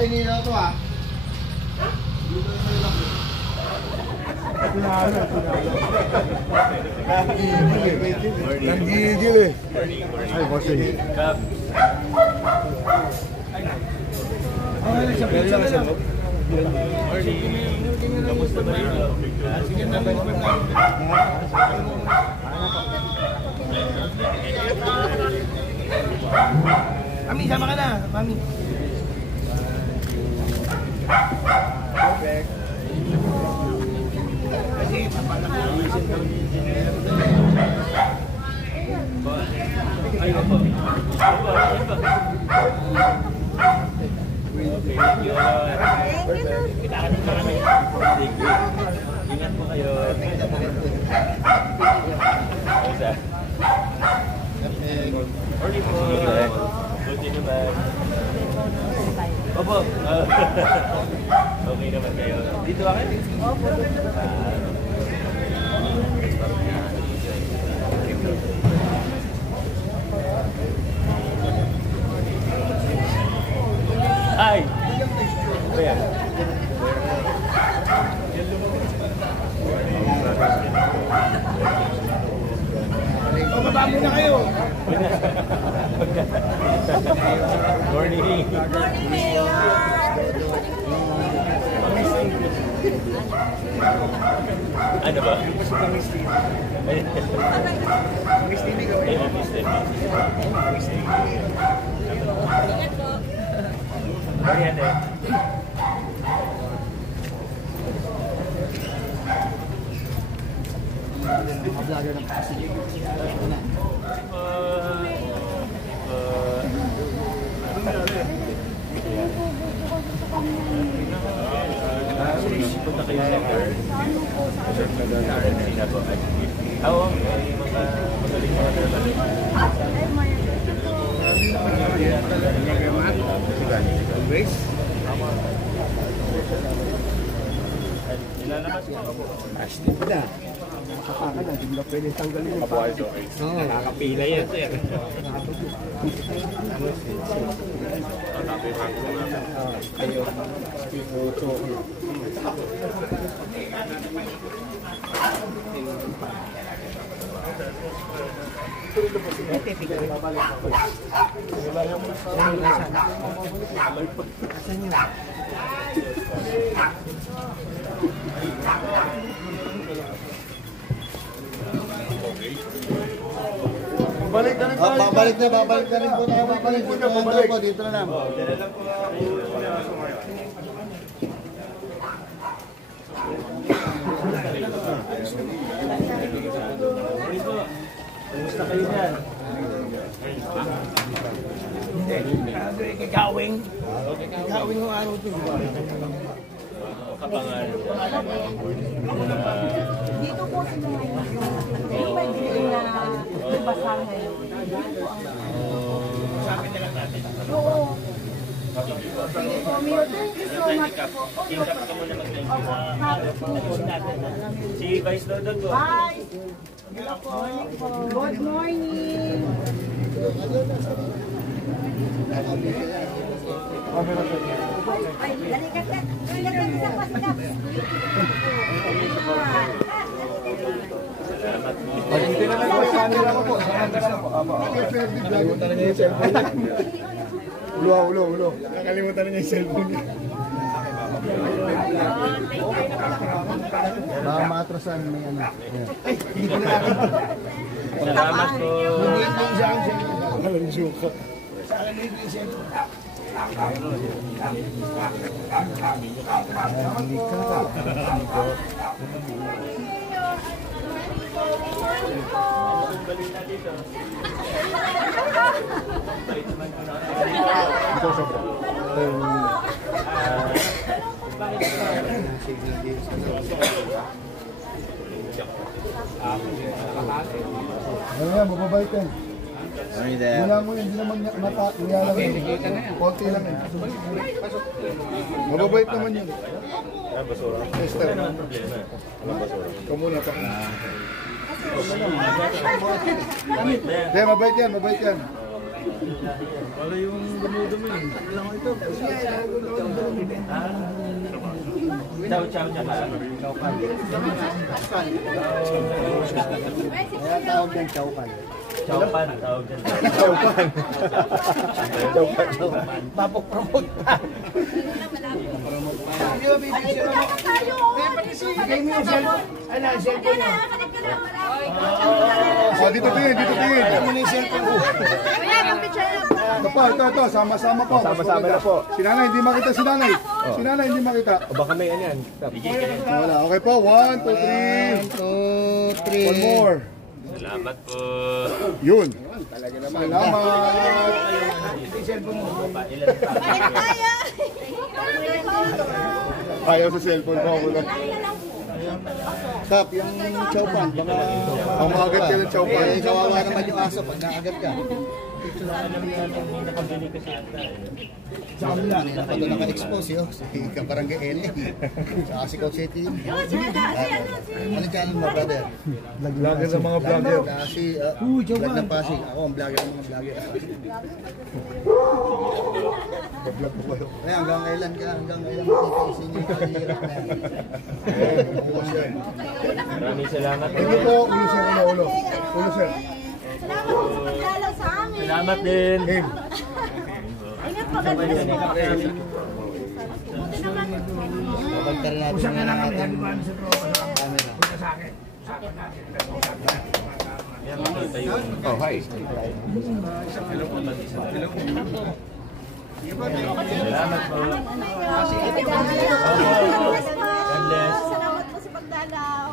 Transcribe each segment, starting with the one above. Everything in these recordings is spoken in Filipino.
Kainila to ah. Nanggigil eh. Ay, bossing. Kamusta ba yun? Mami, sama ka na. Mami. Perfect. Ay, opo. Okay, thank you. Kita ka dito kami. Ingat po kayo. Morning po. Buti naman. Opo. Okay naman kayo. Dito ba kayo? Opo. Ay! Ano yan? Baba muna kayo. Morning! Morning, Mayor! Ano ba? Miss TV ko. Miss TV. Marian eh. Mga vlogger ng Pasig. Punta kayo sa car. Oo, may mga magaling mga trabaho. Grace? Ilalabas ko ako. Plastic na. Makakaka na, hindi na pwede tanggalin yung plastic. Nakakapila yan, sir. Kayo. Babalik na rin tayo. Babalik na rin po tayo. Babalik po dito na lang. Kumusta kayo yan? Kikawing. Kikawing ng araw ito. Kapangan. Dito po sa mga yung may bigay na basahe. Oo. Sige po, Mayor. Thank you so much po. Kinap ka muna mag-thank you sa si Vice Lodon po. Bye! Good morning! Ay, dalikat ka! Dalikat ka sa paskap! Salamat po. Dito na lang po. Camera ko po. Nakalimutan na niya yung cellphone niya. Ulo. Nakalimutan na niya yung cellphone niya. Baka maatrasan may ano. Salamat po. Alam suka. Ayan, mababait yan. Mula mo yan, hindi naman mata, konti lang yan. Mababait naman yun. Ah, basura. Esther, Ano ang problema? Ano basura? ikaw muna pa. Mabait na yan. Hindi, mabait yan. Wala yung dumudumi. Lang ito. Chow chow tsaka. Kaya tawag yan, chowpan. Chowpan, tawag dyan. Chowpan. Mapok-promote pa. Balik na tayo. Bigay mo yung cellphone. Ano, cellphone mo. Balik ka na. Oh, dito tingin, dito tingin. Ano mo na yung cellphone mo? Kuya, pang-picture na po. Ito, sama-sama po. Sama-sama na po. Si nanay, hindi makita si nanay. Si nanay, hindi makita. O baka may ano yan. Wala, okay po. 1, 2, 3. 1 more. Salamat po. Yun. Balik Salamat. tayo. Ayaw sa cellphone ko. Tap, yung chowpan, baka makagat ka ng chowpan. Kawawa naman yung aso pag nakagat ka. Sa kabila, ito naka-expose yun. Si Kabarangay N. Sa Asicaw City. Ano channel mo, brother? Vlogger ng mga vlogger. Kasi, vlog ng Pasig. Ako ang vlogger ng mga vlogger. Vlog ko kayo. Kaya hanggang kailan ka? Hanggang kailan matitiisin yung kalihirap na yan? Maraming salamat. Ulo po, ulo sir, ulo. Ulo sir. Salamat po sa pagdalaw sa amin. Salamat din. Ingat po, God bless po. Buti naman. Pagkara natin Usap na na lang kami, natin. sabi ko ano sa tropa sa Camera. punta sa akin. Usapan natin. Oh, hi. Salamat po. God bless po. Salamat po sa pagdalaw.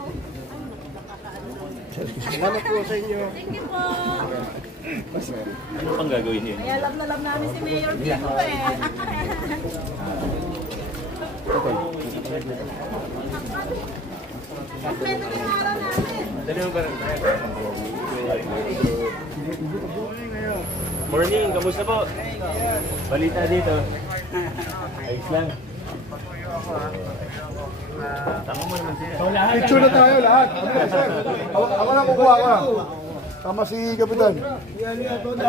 Salamat po sa inyo. Thank you po. Ano pang gagawin niyo? Kaya alam na alam namin si Mayor Pico eh. Kompleto na yung araw namin. Dali mo ba? Morning, kamusta po? Balita dito. Ayos lang. Tama mo naman sila. Picture na tayo lahat. Sir, ako na kukuha ka. Tama si Kapitan. Toda.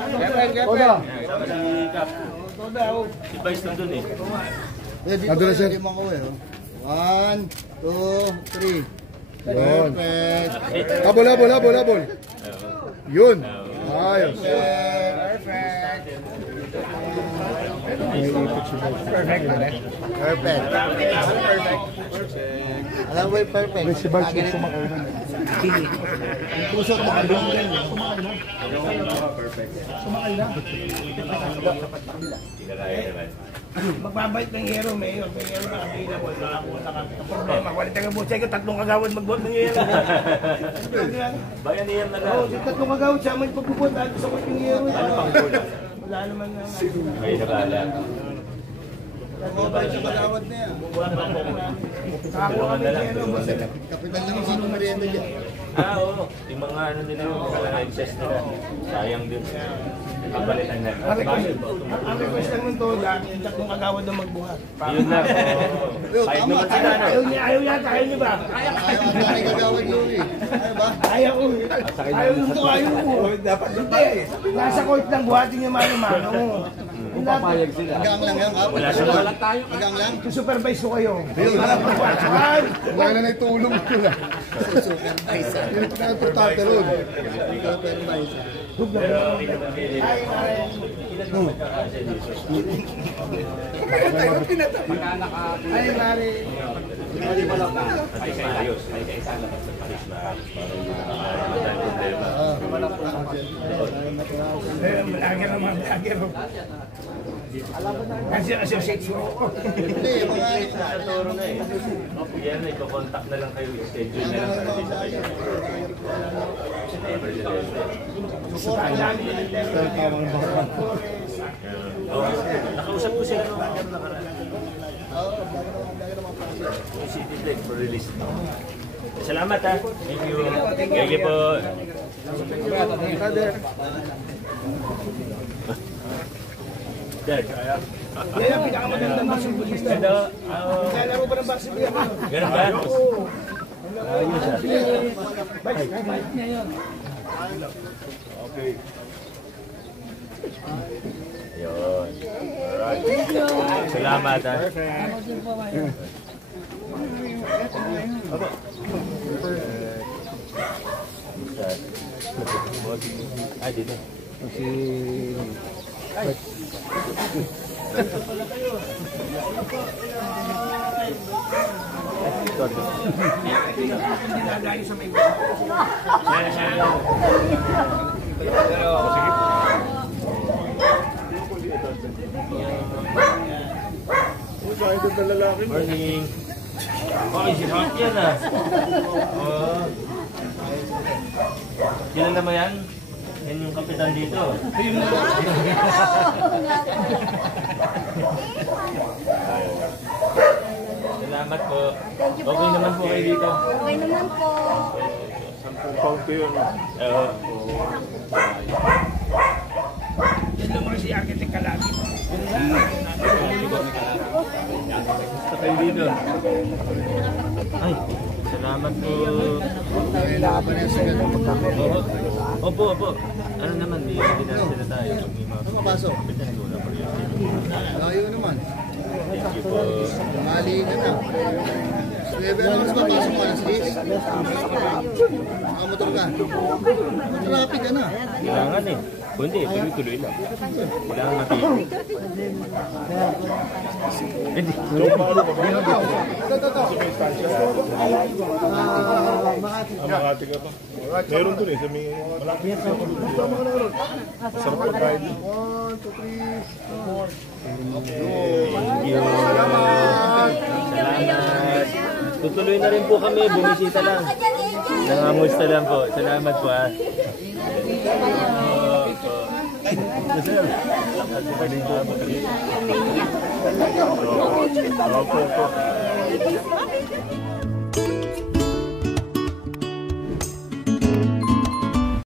Sama si Cap. Si Vice nandun eh. Nandun na, sir. 1, 2, 3. Yun. Perfect. Habol. Yun. Ayos. Perfect. Alam mo yung perfect. Si Bart yung sumakay na. Puso at makalong din. Kinaraya naman. Magbabait ng hero, Mayor. May hero na available. Nakapunta kami. Ang problema, wala tayo butsay ko. Tatlong kagawad mag-vote ng hero. Bayanihan na lang. Oo, yung tatlong kagawad siya may pagbubuot. At sa kwit yung hero. Ano pang kulang? Wala naman na. May nakala. Mabait sa kalawad na yan. Nakakuha kami ng hero. Kapitan lang yung sinong merienda dyan. Oo. Yung mga ano nila, mga excess nila. Sayang din. Kapalitan na. Ang request lang ng Toda, yung tatlong kagawad na magbuhat. Yun lang. Kahit naman sila, no? Ayaw yata, ayaw niyo ba? Ayaw ang gagawad yun eh. Ayaw ba? Ayaw ko. Ayaw nung to, ayaw ko. Dapat hindi. Nasa court lang, buhatin niya mano-mano. Papayag sila. Hanggang lang yan. Wala sila. Hanggang lang. Supervise ko kayo. Para pagbuhat. Wala na itulong ko na. Supervisor. Yun ang pinaka-importante ron. Supervisor. Pero hindi naman pili. Ay, Mari. At isa ayos. Ay isa labas sa Paris na para hindi na problema. Vlogger naman, vlogger. Kasi associate ko. Hindi, mga Sa toro na eh. Yan, iko-contact na lang kayo. Schedule na lang para dito kayo. Nakausap ko siya nung nakaraan. Yung City Black for release. Salamat ha. Thank you. Thank you po. Dad. Yan ang pinakamagandang basketballista. Kaya mo ba ng basketball? Ganun ba? Bike niya yun. Yun. Alright. Salamat ha. Ay, dito. Dinagaling sa may Morning. Okay, si Hot yan ah. Oh. Kilala mo yan? Yan yung kapitan dito. Salamat po. Okay naman po kayo dito. Okay naman po. 10 pound ko yun. Oo. Yan naman si Architect Kalagi. Gusto kayo dito. Ay, salamat po. Laban yan sa ganun. Oo. Opo, opo. Ano naman, may dinasya na tayo. May mga Mapasok. kapitan ko na po yun. Layo naman. Thank you po. Mali ka na. Lebe, ano mas papasok ka na sa dis? Nakamotor ka. Traffic ka na. Kailangan eh. Kundi, tuloy-tuloy lang. Kailangan matipid. Hindi. Makati ka pa. Meron dun eh, sa may malapit sa sarap pagkain. 1, 2, 3, 4. Thank you. Salamat. Tutuloy na rin po kami. Bumisita lang. Nangamusta lang po. Salamat po ha. Opo.